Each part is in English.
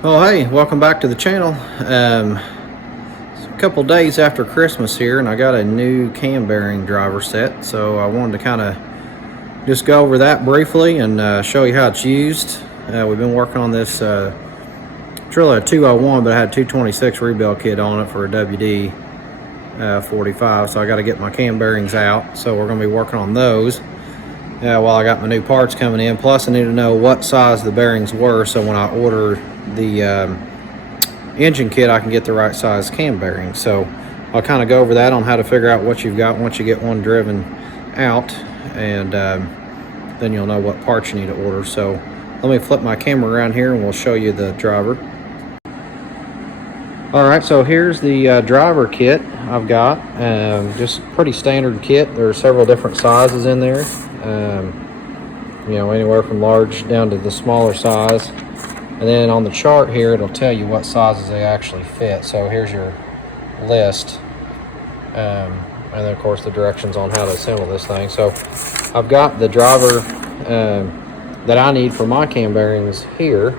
Well, hey, welcome back to the channel. It's a couple days after Christmas here, and I got a new cam bearing driver set, so I wanted to kind of just go over that briefly and show you how it's used. We've been working on this. It's really a 201, but I had a 226 rebuild kit on it for a WD 45, so I got to get my cam bearings out. So we're going to be working on those while I got my new parts coming in. Plus, I need to know what size the bearings were, so when I order the engine kit, I can get the right size cam bearing. So I'll kind of go over that on how to figure out what you've got once you get one driven out, and then you'll know what parts you need to order. So let me flip my camera around here and we'll show you the driver. Alright, so here's the driver kit I've got. Just pretty standard kit. There are several different sizes in there, you know, anywhere from large down to the smaller size. And then on the chart here, it'll tell you what sizes they actually fit. So here's your list. And then of course the directions on how to assemble this thing. So I've got the driver that I need for my cam bearings here.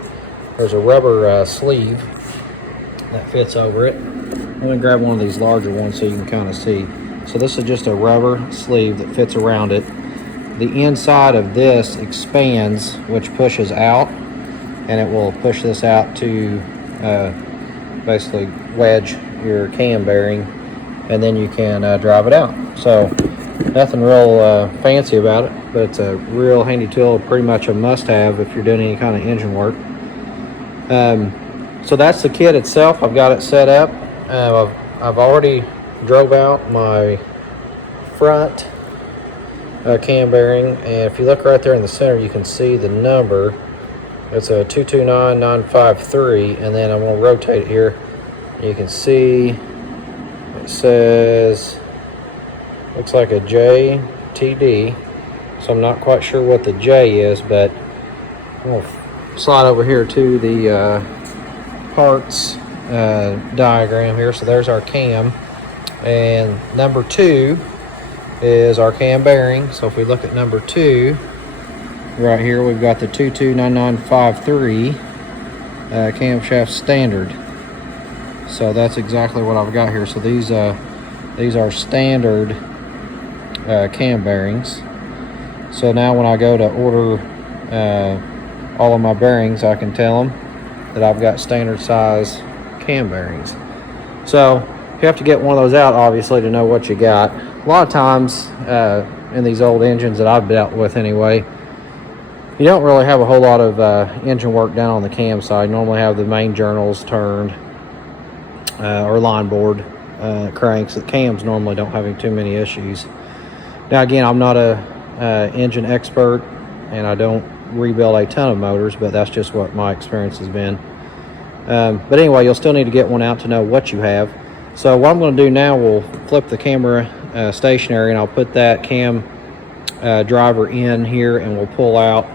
There's a rubber sleeve that fits over it. I'm going to grab one of these larger ones so you can kind of see. So this is just a rubber sleeve that fits around it. The inside of this expands, which pushes out, and it will push this out to basically wedge your cam bearing, and then you can drive it out. So nothing real fancy about it, but it's a real handy tool, pretty much a must-have if you're doing any kind of engine work. So that's the kit itself. I've got it set up. I've already drove out my front cam bearing, and if you look right there in the center, you can see the number. It's a 229953, and then I'm going to rotate it here. You can see it says, looks like a JTD, so I'm not quite sure what the J is, but I'm going to slide over here to the parts diagram here. So there's our cam, and number 2 is our cam bearing. So if we look at number 2 right here, we've got the 229953 camshaft standard. So that's exactly what I've got here. So these are standard cam bearings. So now when I go to order all of my bearings, I can tell them that I've got standard size cam bearings. So you have to get one of those out, obviously, to know what you got. A lot of times in these old engines that I've dealt with anyway, you don't really have a whole lot of engine work done on the cam side. You normally have the main journals turned or line board cranks. The cams normally don't have too many issues. Now again, I'm not a engine expert, and I don't rebuild a ton of motors, but that's just what my experience has been. But anyway, you'll still need to get one out to know what you have. So what I'm going to do now, we'll flip the camera stationary, and I'll put that cam driver in here, and we'll pull out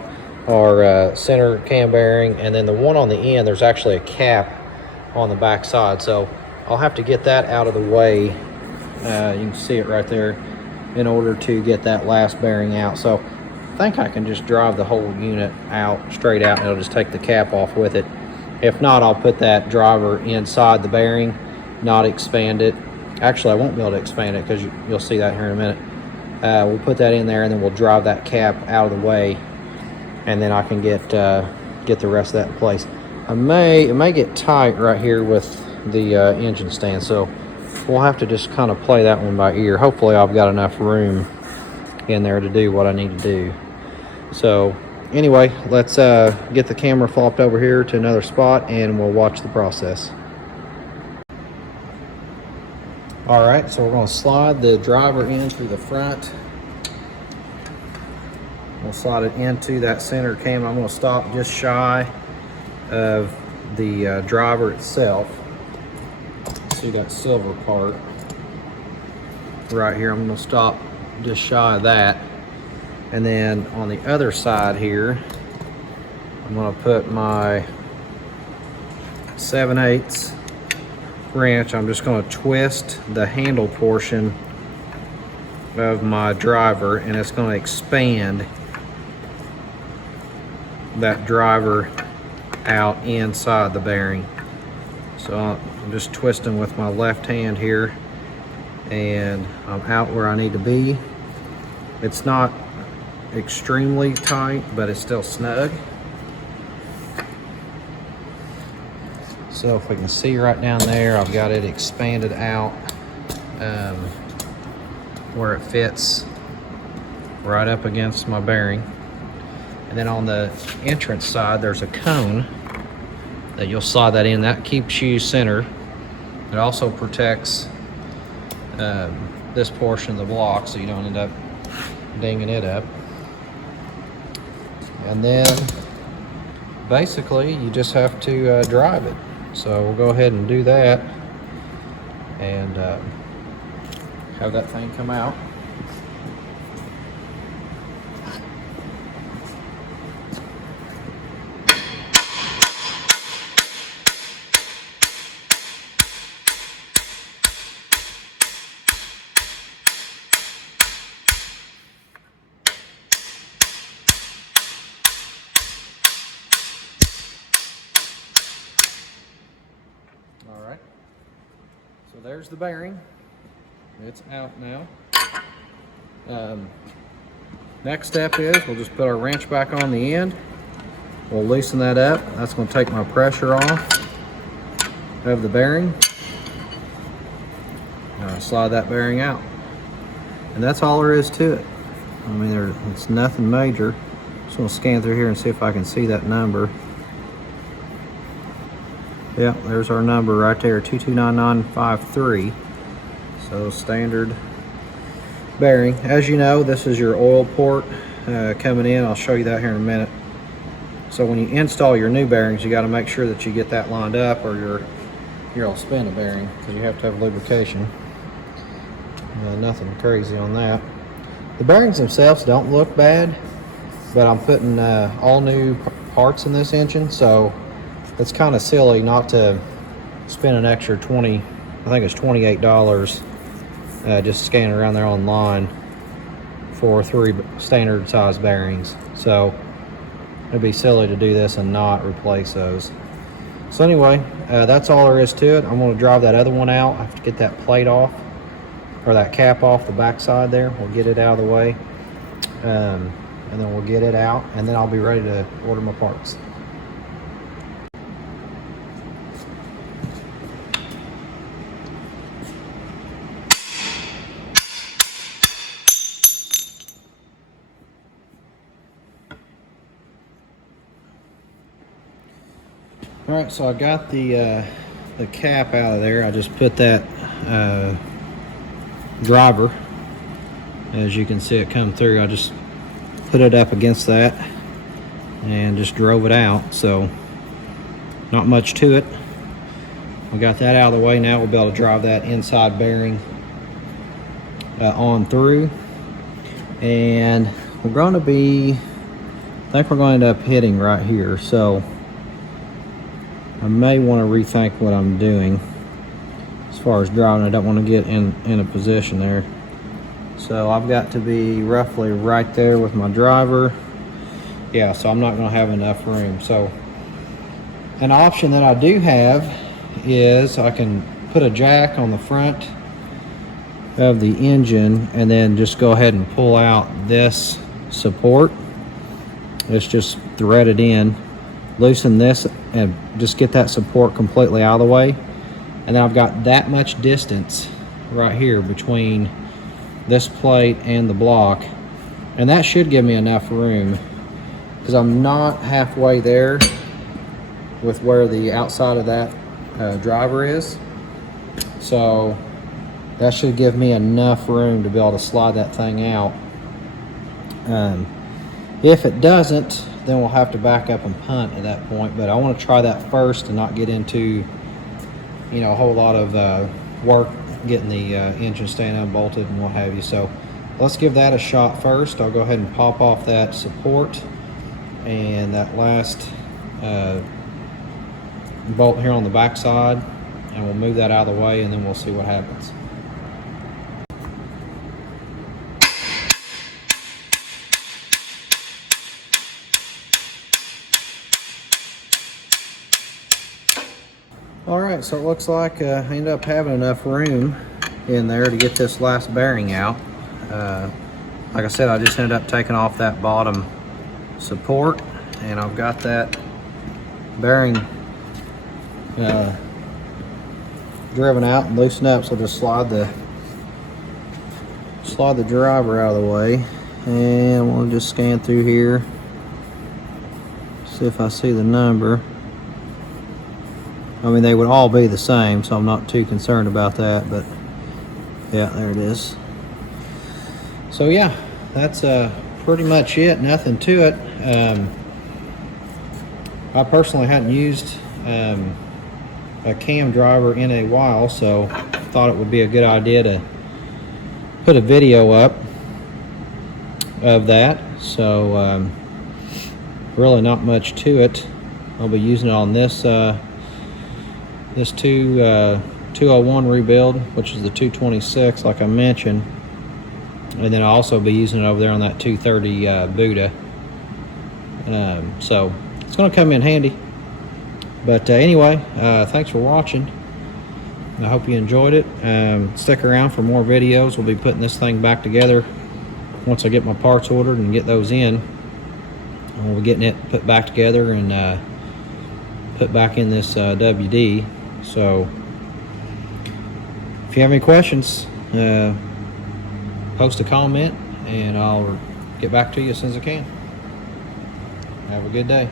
our center cam bearing, and then the one on the end, there's actually a cap on the back side. So I'll have to get that out of the way. You can see it right there, in order to get that last bearing out. So I think I can just drive the whole unit out, straight out, and it'll just take the cap off with it. If not, I'll put that driver inside the bearing, not expand it. Actually, I won't be able to expand it because you'll see that here in a minute. We'll put that in there, and then we'll drive that cap out of the way, and then I can get the rest of that in place. It may get tight right here with the engine stand, so we'll have to just kind of play that one by ear. Hopefully I've got enough room in there to do what I need to do. So anyway, let's get the camera flopped over here to another spot, and we'll watch the process. Alright, so we're going to slide the driver in through the front. We'll slide it into that center cam. I'm going to stop just shy of the driver itself. See that silver part right here. I'm going to stop just shy of that. And then on the other side here, I'm going to put my 7/8 wrench. I'm just going to twist the handle portion of my driver, and it's going to expand that driver out inside the bearing. So I'm just twisting with my left hand here, and I'm out where I need to be. It's not extremely tight, but it's still snug. So if we can see right down there, I've got it expanded out where it fits right up against my bearing. And then on the entrance side, there's a cone that you'll slide that in. That keeps you center. It also protects this portion of the block so you don't end up dinging it up. And then basically you just have to drive it. So we'll go ahead and do that and have that thing come out. All right, so there's the bearing. It's out now. Next step is we'll just put our wrench back on the end. We'll loosen that up. That's going to take my pressure off of the bearing. Slide that bearing out. And that's all there is to it. I mean, it's nothing major. Just going to scan through here and see if I can see that number. Yeah, there's our number right there, 229953. So standard bearing. As you know, this is your oil port coming in. I'll show you that here in a minute. So when you install your new bearings, you got to make sure that you get that lined up, or you'll spin a bearing, because you have to have lubrication. Nothing crazy on that. The bearings themselves don't look bad, but I'm putting all new parts in this engine, so it's kind of silly not to spend an extra I think it's $28 just scanning around there online for 3 standard size bearings. So it'd be silly to do this and not replace those. So anyway, that's all there is to it. I'm going to drive that other one out. I have to get that plate off, or that cap off the back side there. We'll get it out of the way, and then we'll get it out, and then I'll be ready to order my parts. All right, so I got the cap out of there. I just put that driver, as you can see it come through. I just put it up against that and just drove it out. So not much to it. We got that out of the way. Now we'll be able to drive that inside bearing on through, and we're going to be, I think we're going to end up hitting right here. So I may want to rethink what I'm doing as far as driving. I don't want to get in a position there. So I've got to be roughly right there with my driver. Yeah, so I'm not going to have enough room. So an option that I do have is I can put a jack on the front of the engine and then just go ahead and pull out this support. It's just threaded in, loosen this, and just get that support completely out of the way. And then I've got that much distance right here between this plate and the block, and that should give me enough room, because I'm not halfway there with where the outside of that driver is. So that should give me enough room to be able to slide that thing out. If it doesn't, then we'll have to back up and punt at that point. But I want to try that first and not get into, a whole lot of work getting the engine staying unbolted and what have you. So let's give that a shot first. I'll go ahead and pop off that support and that last bolt here on the back side, and we'll move that out of the way, and then we'll see what happens. All right, so it looks like I ended up having enough room in there to get this last bearing out. Like I said, I just ended up taking off that bottom support, and I've got that bearing driven out and loosened up. So I'll just slide the driver out of the way, and we'll just scan through here, see if I see the number. I mean, they would all be the same, so I'm not too concerned about that, but yeah, there it is. So yeah, that's pretty much it. Nothing to it. I personally hadn't used a cam driver in a while, so thought it would be a good idea to put a video up of that. So really not much to it. I'll be using it on this this 201 rebuild, which is the 226 like I mentioned, and then I'll also be using it over there on that 230 Buddha. So it's going to come in handy. But anyway, thanks for watching. I hope you enjoyed it. Stick around for more videos. We'll be putting this thing back together once I get my parts ordered and get those in. We'll be getting it put back together and put back in this WD. So if you have any questions, post a comment and I'll get back to you as soon as I can. Have a good day.